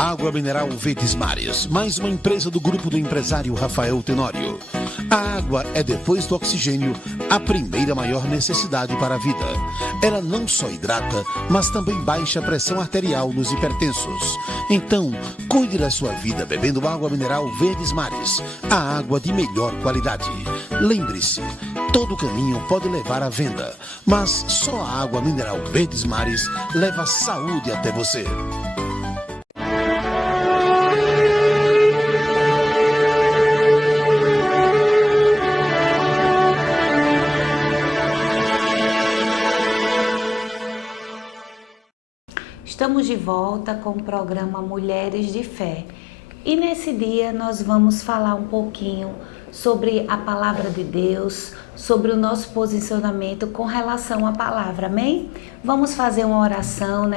Água mineral Verdes Mares, mais uma empresa do grupo do empresário Rafael Tenório. A água é, depois do oxigênio, a primeira maior necessidade para a vida. Ela não só hidrata, mas também baixa a pressão arterial nos hipertensos. Então, cuide da sua vida bebendo água mineral Verdes Mares, a água de melhor qualidade. Lembre-se, todo caminho pode levar à venda, mas só a água mineral Verdes Mares leva saúde até você. Estamos de volta com o programa Mulheres de Fé. E nesse dia nós vamos falar um pouquinho sobre a palavra de Deus, sobre o nosso posicionamento com relação à palavra, amém? Vamos fazer uma oração,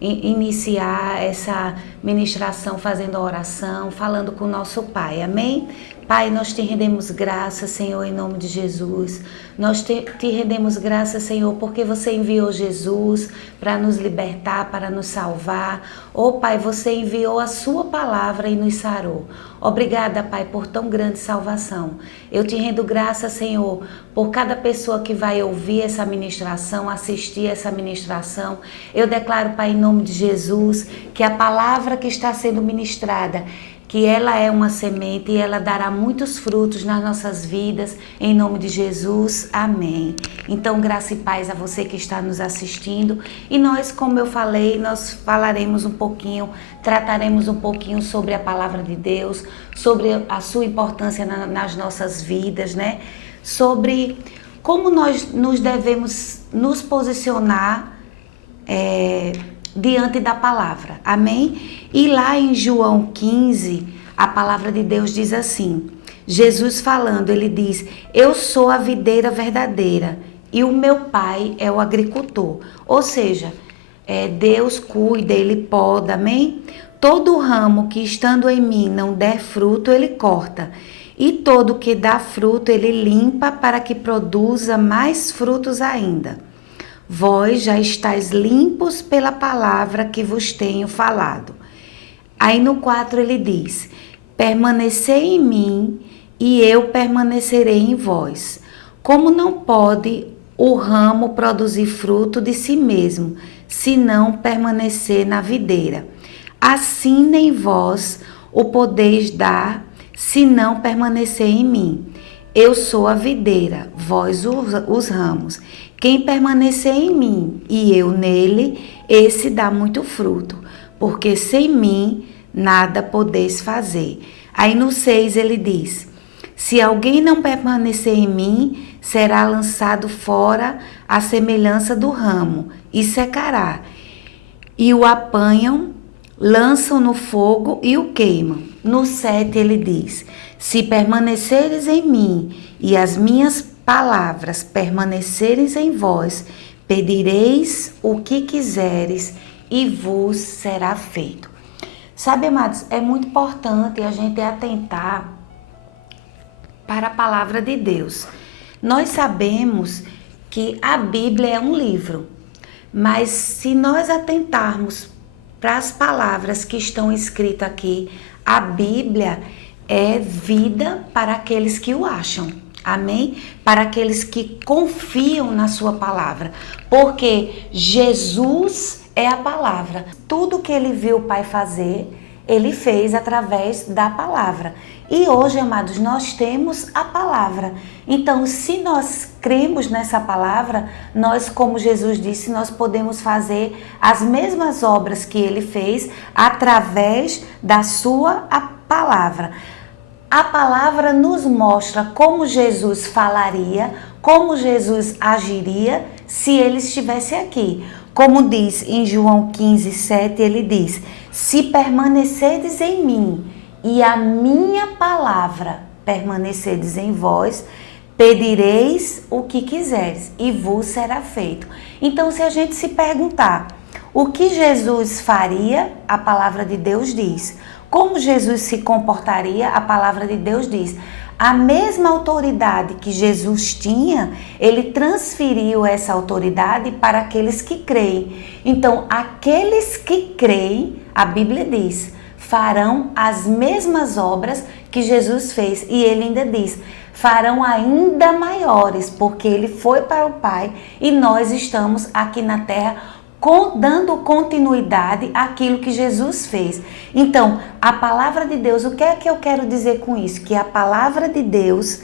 iniciar essa ministração fazendo a oração, falando com o nosso Pai, amém? Pai, nós te rendemos graça, Senhor, em nome de Jesus. Nós te rendemos graça, Senhor, porque você enviou Jesus para nos libertar, para nos salvar. Pai, você enviou a sua palavra e nos sarou. Obrigada, Pai, por tão grande salvação. Eu te rendo graça, Senhor, por cada pessoa que vai ouvir essa ministração, assistir essa ministração. Eu declaro, Pai, em nome de Jesus, que a palavra que está sendo ministrada, que ela é uma semente e ela dará muitos frutos nas nossas vidas, em nome de Jesus, amém. Então, graça e paz a você que está nos assistindo. E nós, como eu falei, nós falaremos um pouquinho, trataremos um pouquinho sobre a palavra de Deus, sobre a sua importância nas nossas vidas, né? Sobre como nós nos devemos nos posicionar diante da palavra, amém? E lá em João 15, a palavra de Deus diz assim, Jesus falando, ele diz, eu sou a videira verdadeira e o meu pai é o agricultor. Ou seja, Deus cuida, ele poda, amém? Todo ramo que estando em mim não der fruto, ele corta. E todo que dá fruto, ele limpa para que produza mais frutos ainda. Vós já estáis limpos pela palavra que vos tenho falado. Aí no 4 ele diz, permanecei em mim e eu permanecerei em vós. Como não pode o ramo produzir fruto de si mesmo, se não permanecer na videira? Assim nem vós o podeis dar, se não permanecer em mim. Eu sou a videira, vós os ramos. Quem permanecer em mim e eu nele, esse dá muito fruto, porque sem mim nada podeis fazer. Aí no 6 ele diz, se alguém não permanecer em mim, será lançado fora à semelhança do ramo e secará. E o apanham, lançam no fogo e o queimam. No 7 ele diz, se permaneceres em mim e as minhas palavras permaneceres em vós, pedireis o que quiseres e vos será feito. Sabe, amados, é muito importante a gente atentar para a palavra de Deus. Nós sabemos que a Bíblia é um livro, mas se nós atentarmos para as palavras que estão escritas aqui, a Bíblia é vida para aqueles que o acham. Amém? Para aqueles que confiam na sua palavra. Porque Jesus é a palavra. Tudo que ele viu o Pai fazer, ele fez através da palavra. E hoje, amados, nós temos a palavra. Então, se nós cremos nessa palavra, nós, como Jesus disse, nós podemos fazer as mesmas obras que ele fez através da sua palavra. A palavra nos mostra como Jesus falaria, como Jesus agiria se ele estivesse aqui. Como diz em João 15, 7, ele diz, se permanecerdes em mim e a minha palavra permanecerdes em vós, pedireis o que quiseres e vos será feito. Então, se a gente se perguntar o que Jesus faria, a palavra de Deus diz. Como Jesus se comportaria, a palavra de Deus diz. A mesma autoridade que Jesus tinha, ele transferiu essa autoridade para aqueles que creem. Então, aqueles que creem, a Bíblia diz, farão as mesmas obras que Jesus fez. E ele ainda diz, farão ainda maiores, porque ele foi para o Pai e nós estamos aqui na terra dando continuidade àquilo que Jesus fez. Então, a palavra de Deus, o que é que eu quero dizer com isso? Que a palavra de Deus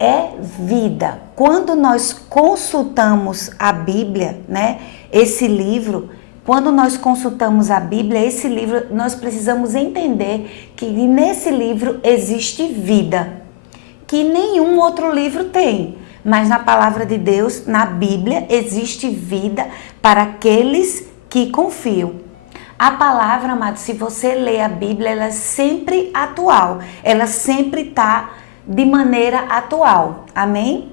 é vida. Quando nós consultamos a Bíblia, né, esse livro, quando nós consultamos a Bíblia, esse livro, nós precisamos entender que nesse livro existe vida, que nenhum outro livro tem. Mas na palavra de Deus, na Bíblia, existe vida para aqueles que confiam. A palavra, amado, se você lê a Bíblia, ela é sempre atual. Ela sempre está de maneira atual. Amém?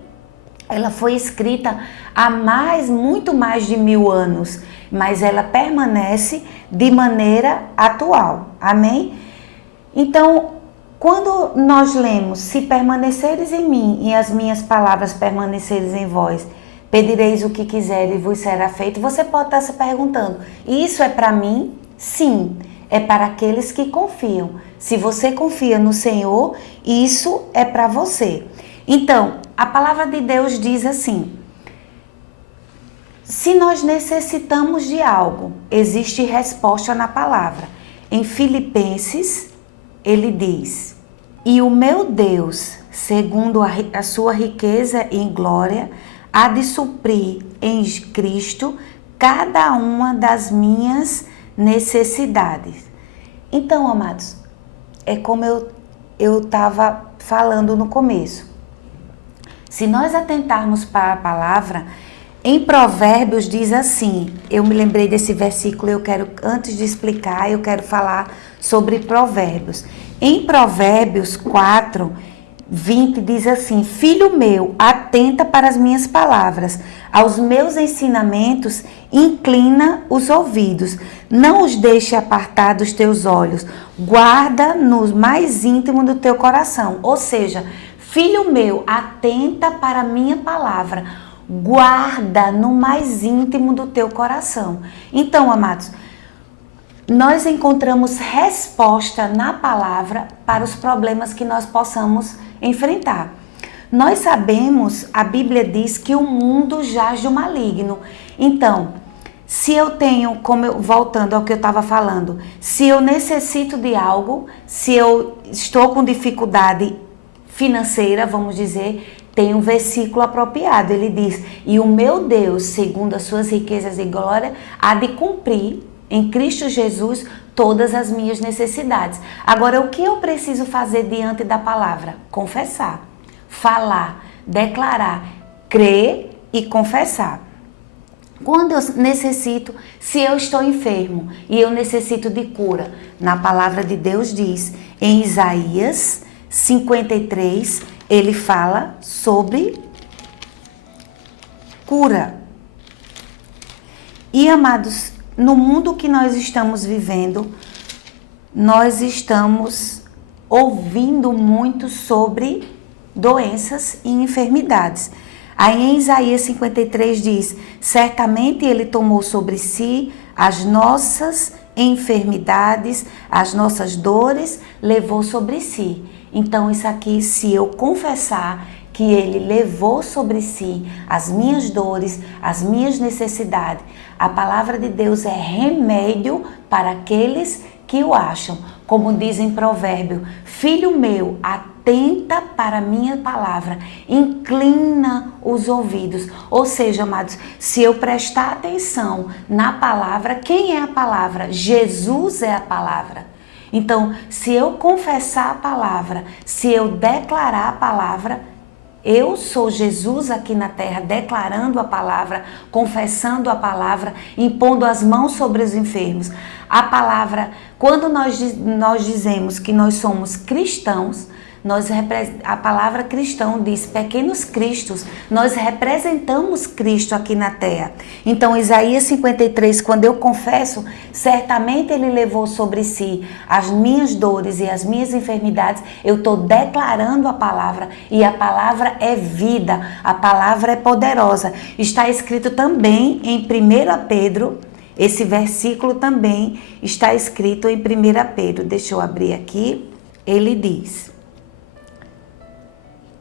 Ela foi escrita há muito mais de 1000 anos. Mas ela permanece de maneira atual. Amém? Então, quando nós lemos, se permaneceres em mim e as minhas palavras permaneceres em vós, pedireis o que quiseres e vos será feito, você pode estar se perguntando, isso é para mim? Sim, é para aqueles que confiam. Se você confia no Senhor, isso é para você. Então, a palavra de Deus diz assim, se nós necessitamos de algo, existe resposta na palavra. Em Filipenses, ele diz, e o meu Deus, segundo a sua riqueza em glória, há de suprir em Cristo cada uma das minhas necessidades. Então, amados, é como eu estava falando no começo. Se nós atentarmos para a palavra, em Provérbios diz assim, eu me lembrei desse versículo, antes de explicar, eu quero falar sobre Provérbios. Em Provérbios 4, 20 diz assim, filho meu, atenta para as minhas palavras, aos meus ensinamentos inclina os ouvidos, não os deixe apartar dos teus olhos, guarda no mais íntimo do teu coração. Ou seja, filho meu, atenta para a minha palavra, guarda no mais íntimo do teu coração. Então, amados, nós encontramos resposta na palavra para os problemas que nós possamos enfrentar. Nós sabemos, a Bíblia diz que o mundo jaz do maligno. Então, se eu tenho, voltando ao que eu estava falando, se eu necessito de algo, se eu estou com dificuldade financeira, vamos dizer, tem um versículo apropriado, ele diz, e o meu Deus, segundo as suas riquezas e glória, há de cumprir em Cristo Jesus todas as minhas necessidades. Agora, o que eu preciso fazer diante da palavra? Confessar, falar, declarar, crer e confessar. Quando eu necessito, se eu estou enfermo e eu necessito de cura, na palavra de Deus diz, em Isaías 53, ele fala sobre cura. E, amados, no mundo que nós estamos vivendo, nós estamos ouvindo muito sobre doenças e enfermidades. Aí em Isaías 53 diz, certamente ele tomou sobre si as nossas enfermidades, as nossas dores, levou sobre si. Então isso aqui, se eu confessar que ele levou sobre si as minhas dores, as minhas necessidades, a palavra de Deus é remédio para aqueles que o acham. Como diz em Provérbio, filho meu, atenta para a minha palavra, inclina os ouvidos. Ou seja, amados, se eu prestar atenção na palavra, quem é a palavra? Jesus é a palavra. Então, se eu confessar a palavra, se eu declarar a palavra, eu sou Jesus aqui na terra, declarando a palavra, confessando a palavra, impondo as mãos sobre os enfermos. A palavra, quando nós dizemos que nós somos cristãos, a palavra cristão diz pequenos cristos, nós representamos Cristo aqui na terra. Então, Isaías 53, quando eu confesso, certamente ele levou sobre si as minhas dores e as minhas enfermidades, eu estou declarando a palavra e a palavra é vida, a palavra é poderosa. Está escrito também em 1 Pedro, Esse versículo também está escrito em 1 Pedro. Deixa eu abrir aqui. Ele diz,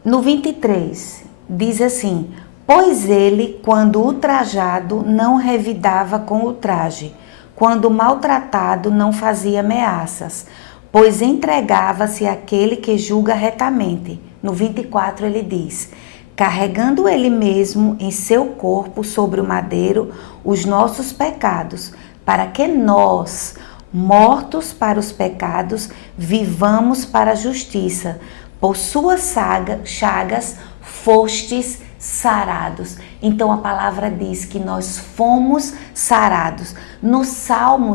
no 23, diz assim: pois ele, quando ultrajado, não revidava com ultraje, quando maltratado, não fazia ameaças, pois entregava-se àquele que julga retamente. No 24 ele diz, carregando ele mesmo em seu corpo sobre o madeiro os nossos pecados, para que nós, mortos para os pecados, vivamos para a justiça. Por suas chagas fostes sarados. Então a palavra diz que nós fomos sarados. No Salmo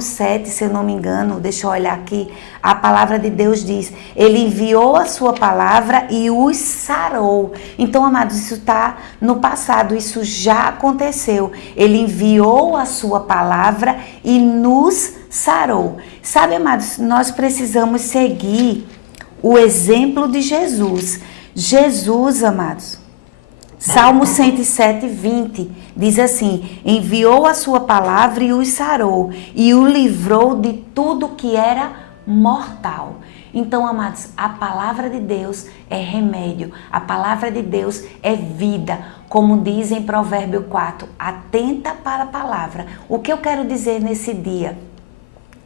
7, se eu não me engano, deixa eu olhar aqui, a palavra de Deus diz, ele enviou a sua palavra e os sarou. Então, amados, isso está no passado, isso já aconteceu. Ele enviou a sua palavra e nos sarou. Sabe, amados, nós precisamos seguir o exemplo de Jesus. Jesus, amados, Salmo 107, 20, diz assim, enviou a sua palavra e os sarou, e o livrou de tudo que era mortal. Então, amados, a palavra de Deus é remédio, a palavra de Deus é vida, como diz em Provérbio 4, atenta para a palavra. O que eu quero dizer nesse dia?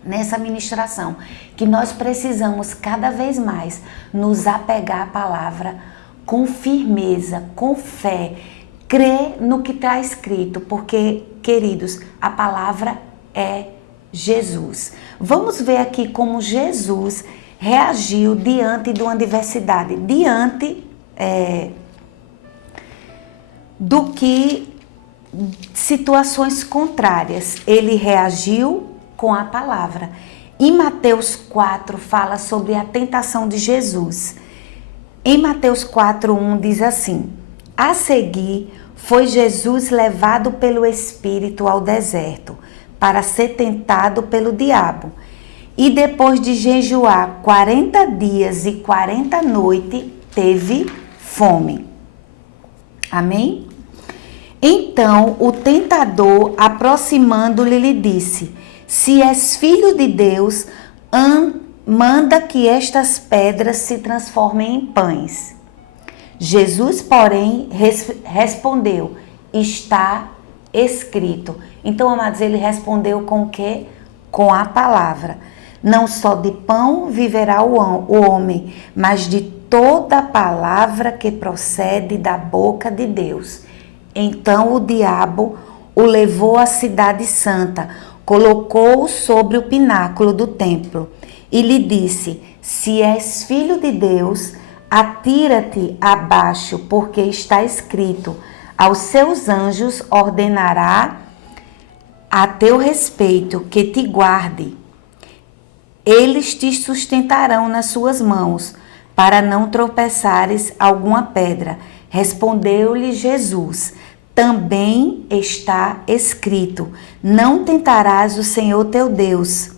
Nessa ministração, que nós precisamos cada vez mais nos apegar à palavra com firmeza, com fé, crer no que está escrito, porque, queridos, a palavra é Jesus. Vamos ver aqui como Jesus reagiu diante de uma adversidade, diante do que situações contrárias. Ele reagiu com a palavra. Em Mateus 4 fala sobre a tentação de Jesus. Em Mateus 4:1 diz assim: a seguir foi Jesus levado pelo Espírito ao deserto para ser tentado pelo diabo. E depois de jejuar 40 dias e 40 noites, teve fome. Amém? Então o tentador, aproximando-lhe, lhe disse: se és filho de Deus, manda que estas pedras se transformem em pães. Jesus, porém, respondeu: está escrito. Então, amados, ele respondeu com o quê? Com a palavra. Não só de pão viverá o homem, mas de toda palavra que procede da boca de Deus. Então o diabo o levou à cidade santa, colocou-o sobre o pináculo do templo e lhe disse: se és filho de Deus, atira-te abaixo, porque está escrito: aos seus anjos ordenará a teu respeito que te guarde. Eles te sustentarão nas suas mãos, para não tropeçares alguma pedra. Respondeu-lhe Jesus: também está escrito: não tentarás o Senhor teu Deus.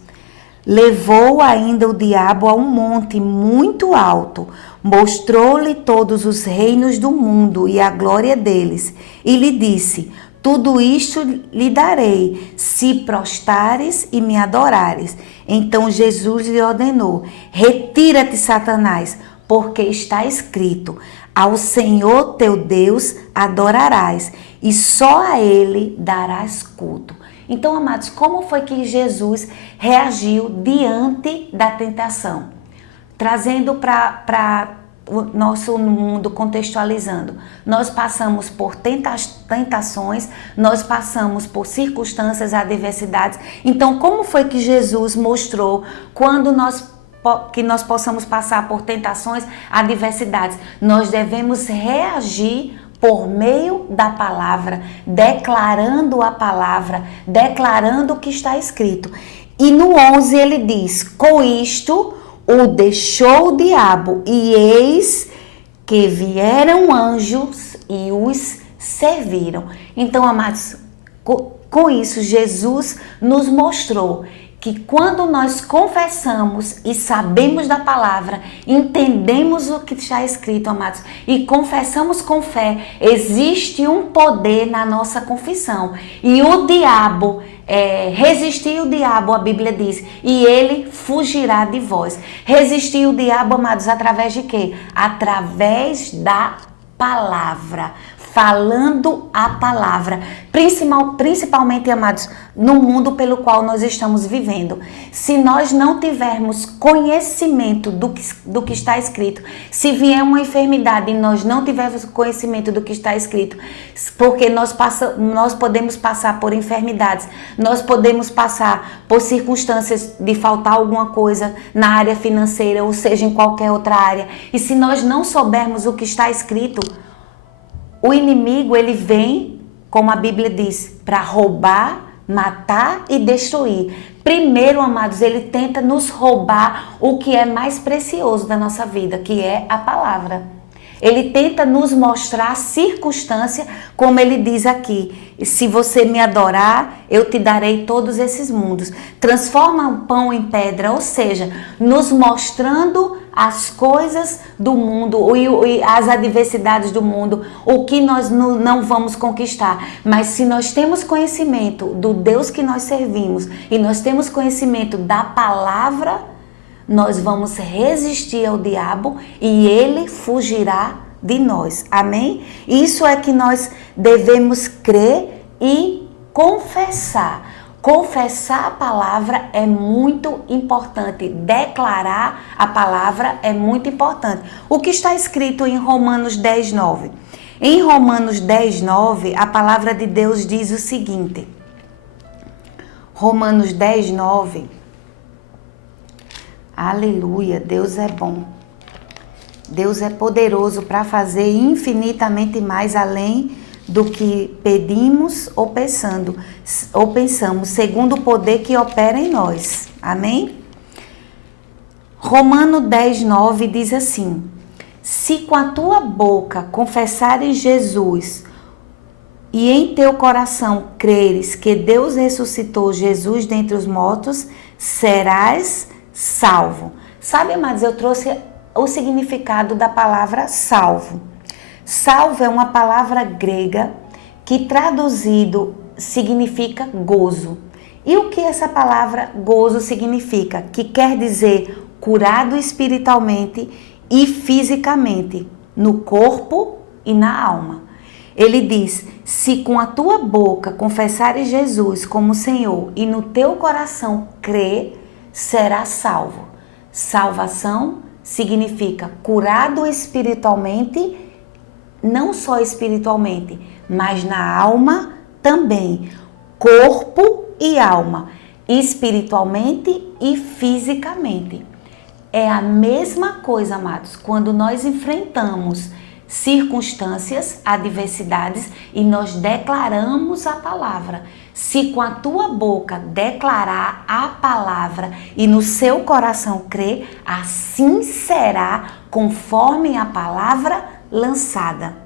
Levou ainda o diabo a um monte muito alto, mostrou-lhe todos os reinos do mundo e a glória deles, e lhe disse: tudo isto lhe darei, se prostrares e me adorares. Então Jesus lhe ordenou: retira-te, Satanás, porque está escrito: ao Senhor teu Deus adorarás, e só a Ele darás culto. Então, amados, como foi que Jesus reagiu diante da tentação? Trazendo para o nosso mundo, contextualizando. Nós passamos por tentações, nós passamos por circunstâncias, adversidades. Então, como foi que Jesus mostrou quando nós possamos passar por tentações, adversidades? Nós devemos reagir por meio da palavra, declarando a palavra, declarando o que está escrito. E no 11 ele diz: com isto o deixou o diabo, e eis que vieram anjos e os serviram. Então, amados, Com isso, Jesus nos mostrou que quando nós confessamos e sabemos da palavra, entendemos o que está escrito, amados, e confessamos com fé, existe um poder na nossa confissão. E o diabo, resistir o diabo, a Bíblia diz, e ele fugirá de vós. Resistir o diabo, amados, através de quê? Através da palavra. Falando a palavra, principalmente, amados, no mundo pelo qual nós estamos vivendo. Se nós não tivermos conhecimento do que está escrito, se vier uma enfermidade e nós não tivermos conhecimento do que está escrito, porque nós podemos passar por enfermidades, nós podemos passar por circunstâncias de faltar alguma coisa na área financeira, ou seja, em qualquer outra área, e se nós não soubermos o que está escrito, o inimigo, ele vem, como a Bíblia diz, para roubar, matar e destruir. Primeiro, amados, ele tenta nos roubar o que é mais precioso da nossa vida, que é a palavra. Ele tenta nos mostrar a circunstância, como ele diz aqui, se você me adorar, eu te darei todos esses mundos. Transforma o pão em pedra, ou seja, nos mostrando as coisas do mundo e as adversidades do mundo, o que nós não vamos conquistar. Mas se nós temos conhecimento do Deus que nós servimos e nós temos conhecimento da palavra, nós vamos resistir ao diabo e ele fugirá de nós. Amém? Isso é que nós devemos crer e confessar. Confessar a palavra é muito importante. Declarar a palavra é muito importante. O que está escrito em Romanos 10:9? Em Romanos 10:9, a palavra de Deus diz o seguinte. Romanos 10:9. Aleluia, Deus é bom. Deus é poderoso para fazer infinitamente mais além do que pedimos ou pensamos, segundo o poder que opera em nós. Amém? Romanos 10:9 diz assim: se com a tua boca confessares Jesus e em teu coração creres que Deus ressuscitou Jesus dentre os mortos, serás salvo. Sabe, amados, eu trouxe o significado da palavra salvo. Salvo é uma palavra grega que traduzido significa gozo. E o que essa palavra gozo significa? Que quer dizer curado espiritualmente e fisicamente, no corpo e na alma. Ele diz: se com a tua boca confessares Jesus como Senhor e no teu coração crer, serás salvo. Salvação significa curado espiritualmente, não só espiritualmente, mas na alma também. Corpo e alma, espiritualmente e fisicamente. É a mesma coisa, amados, quando nós enfrentamos circunstâncias, adversidades e nós declaramos a palavra. Se com a tua boca declarar a palavra e no seu coração crer, assim será conforme a palavra lançada.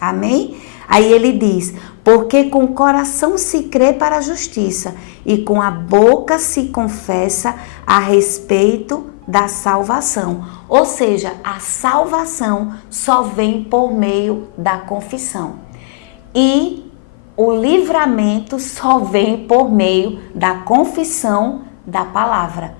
Amém? Aí ele diz: porque com o coração se crê para a justiça e com a boca se confessa a respeito da salvação. Ou seja, a salvação só vem por meio da confissão. E o livramento só vem por meio da confissão da palavra.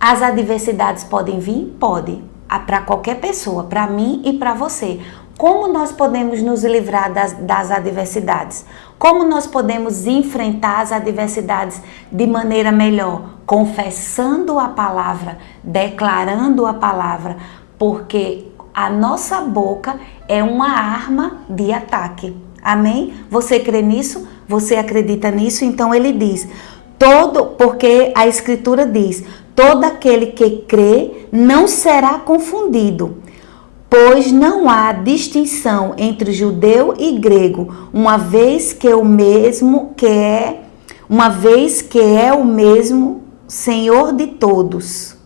As adversidades podem vir? Pode. Para qualquer pessoa, para mim e para você. Como nós podemos nos livrar das adversidades? Como nós podemos enfrentar as adversidades de maneira melhor? Confessando a palavra, declarando a palavra, porque a nossa boca é uma arma de ataque. Amém? Você crê nisso? Você acredita nisso? Então ele diz, porque a Escritura diz, todo aquele que crê não será confundido, pois não há distinção entre judeu e grego, uma vez que é o mesmo Senhor de todos,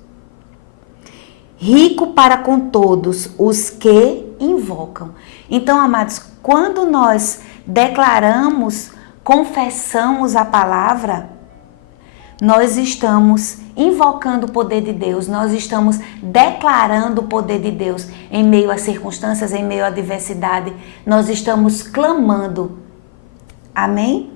rico para com todos os que invocam. Então, amados, quando nós declaramos confessamos a palavra, nós estamos invocando o poder de Deus, nós estamos declarando o poder de Deus em meio às circunstâncias, em meio à adversidade, nós estamos clamando. Amém?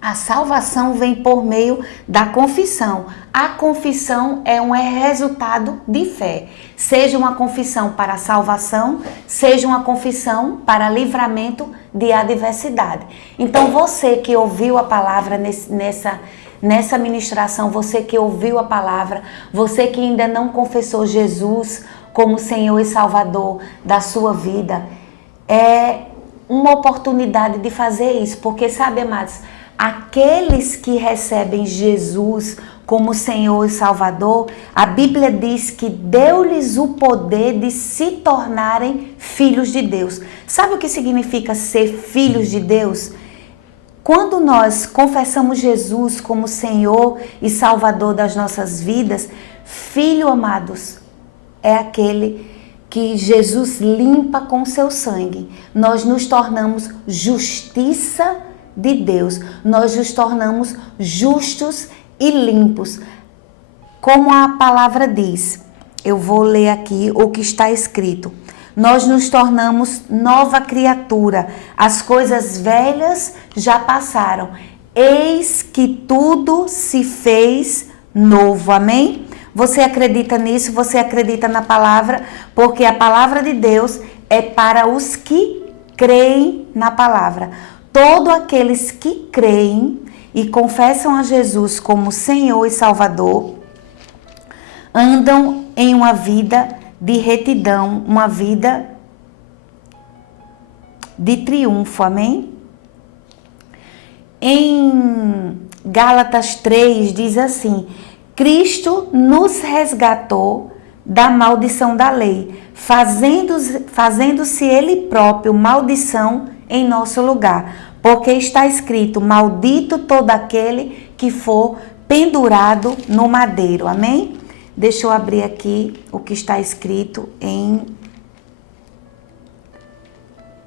A salvação vem por meio da confissão. A confissão é um resultado de fé. Seja uma confissão para a salvação, seja uma confissão para livramento de adversidade. Então você que ouviu a palavra nessa ministração, você que ouviu a palavra, você que ainda não confessou Jesus como Senhor e Salvador da sua vida, é uma oportunidade de fazer isso, porque sabe, amados, aqueles que recebem Jesus como Senhor e Salvador, a Bíblia diz que deu-lhes o poder de se tornarem filhos de Deus. Sabe o que significa ser filhos de Deus? Quando nós confessamos Jesus como Senhor e Salvador das nossas vidas, filho, amados, é aquele que Jesus limpa com seu sangue. Nós nos tornamos justiça de Deus. Nós nos tornamos justos e limpos. Como a palavra diz, eu vou ler aqui o que está escrito. Nós nos tornamos nova criatura. As coisas velhas já passaram. Eis que tudo se fez novo. Amém? Você acredita nisso? Você acredita na palavra? Porque a palavra de Deus é para os que creem na palavra. Todos aqueles que creem e confessam a Jesus como Senhor e Salvador andam em uma vida de retidão, uma vida de triunfo, amém? Em Gálatas 3 diz assim: Cristo nos resgatou da maldição da lei, fazendo-se Ele próprio maldição em nosso lugar, porque está escrito: maldito todo aquele que for pendurado no madeiro, amém? Deixa eu abrir aqui o que está escrito em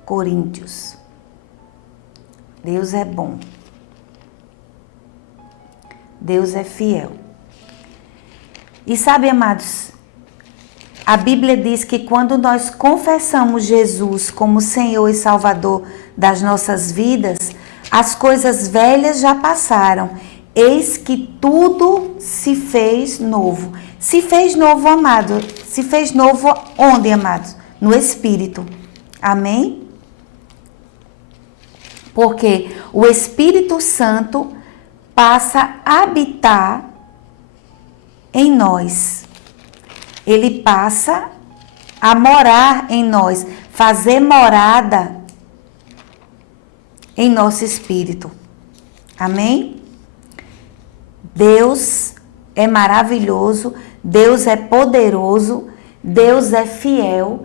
Coríntios. Deus é bom. Deus é fiel. E sabe, amados, a Bíblia diz que quando nós confessamos Jesus como Senhor e Salvador das nossas vidas, as coisas velhas já passaram. Eis que tudo se fez novo. Se fez novo, amado. Se fez novo onde, amados? No Espírito. Amém? Porque o Espírito Santo passa a habitar em nós. Ele passa a morar em nós, fazer morada em nosso espírito. Amém? Deus é maravilhoso, Deus é poderoso, Deus é fiel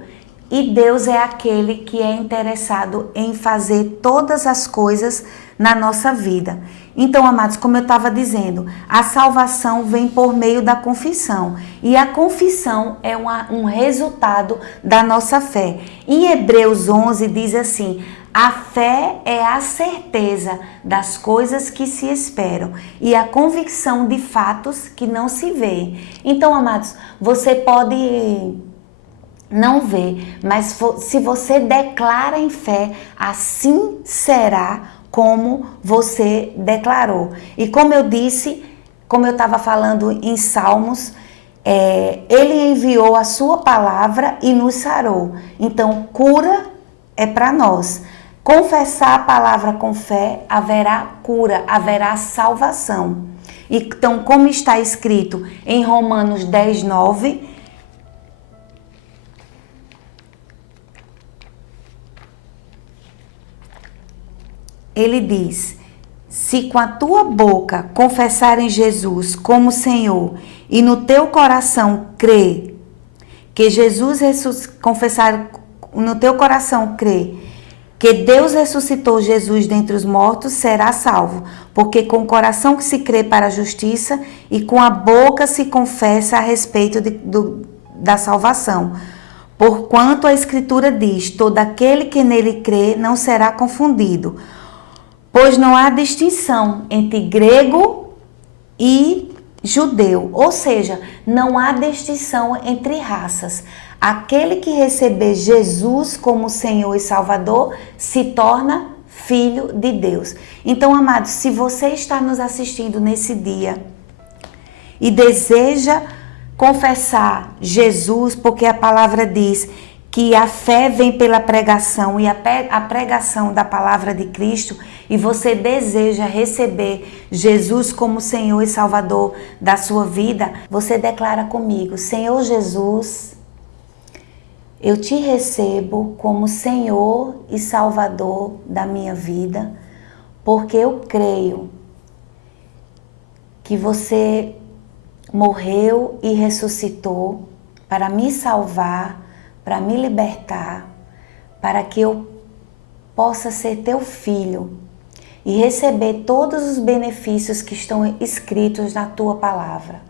e Deus é aquele que é interessado em fazer todas as coisas na nossa vida. Então, amados, como eu estava dizendo, a salvação vem por meio da confissão. E a confissão é um resultado da nossa fé. Em Hebreus 11 diz assim: a fé é a certeza das coisas que se esperam e a convicção de fatos que não se veem. Então, amados, você pode não ver, mas se você declara em fé, assim será como você declarou. E como eu disse, como eu estava falando em Salmos, Ele enviou a sua palavra e nos sarou. Então, cura é para nós. Confessar a palavra com fé, haverá cura, haverá salvação. Então, como está escrito em Romanos 10, 9... Ele diz: se com a tua boca confessares Jesus como Senhor e no teu coração crer que confessar no teu coração crer que Deus ressuscitou Jesus dentre os mortos, será salvo, porque com o coração que se crê para a justiça e com a boca se confessa a respeito da salvação. Porquanto a Escritura diz: todo aquele que nele crê não será confundido. pois não há distinção entre grego e judeu, ou seja, não há distinção entre raças. Aquele que receber Jesus como Senhor e Salvador se torna filho de Deus. Então, amados, se você está nos assistindo nesse dia e deseja confessar Jesus, porque a palavra diz que a fé vem pela pregação e a pregação da palavra de Cristo, e você deseja receber Jesus como Senhor e Salvador da sua vida, você declara comigo: Senhor Jesus, eu te recebo como Senhor e Salvador da minha vida, porque eu creio que você morreu e ressuscitou para me salvar, para me libertar, para que eu possa ser teu filho e receber todos os benefícios que estão escritos na tua palavra.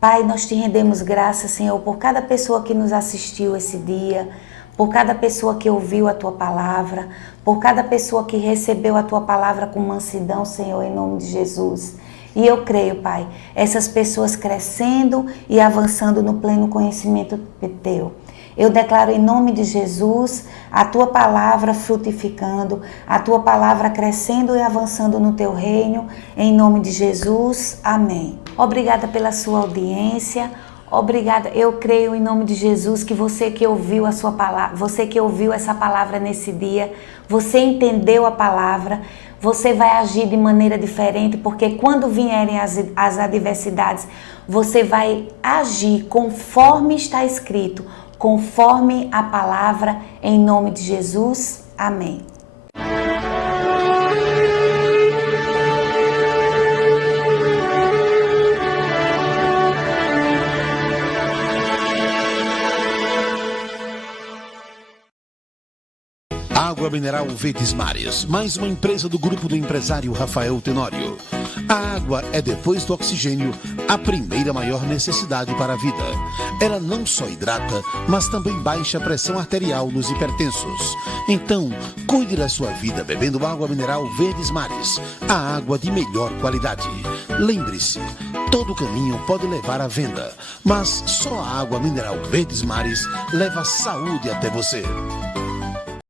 Pai, nós te rendemos graças, Senhor, por cada pessoa que nos assistiu esse dia, por cada pessoa que ouviu a tua palavra, por cada pessoa que recebeu a tua palavra com mansidão, Senhor, em nome de Jesus. E eu creio, Pai, essas pessoas crescendo e avançando no pleno conhecimento teu. Eu declaro em nome de Jesus a tua palavra frutificando, a tua palavra crescendo e avançando no teu reino, em nome de Jesus. Amém. Obrigada pela sua audiência. Obrigada. Eu creio em nome de Jesus que você que ouviu a sua palavra, você que ouviu essa palavra nesse dia, você entendeu a palavra, você vai agir de maneira diferente, porque quando vierem as adversidades, você vai agir conforme está escrito, conforme a palavra, em nome de Jesus. Amém. Água mineral Verdes Mares, mais uma empresa do grupo do empresário Rafael Tenório. A água é, depois do oxigênio, a primeira maior necessidade para a vida. Ela não só hidrata, mas também baixa a pressão arterial nos hipertensos. Então, cuide da sua vida bebendo água mineral Verdes Mares, a água de melhor qualidade. Lembre-se, todo caminho pode levar à venda, mas só a água mineral Verdes Mares leva saúde até você.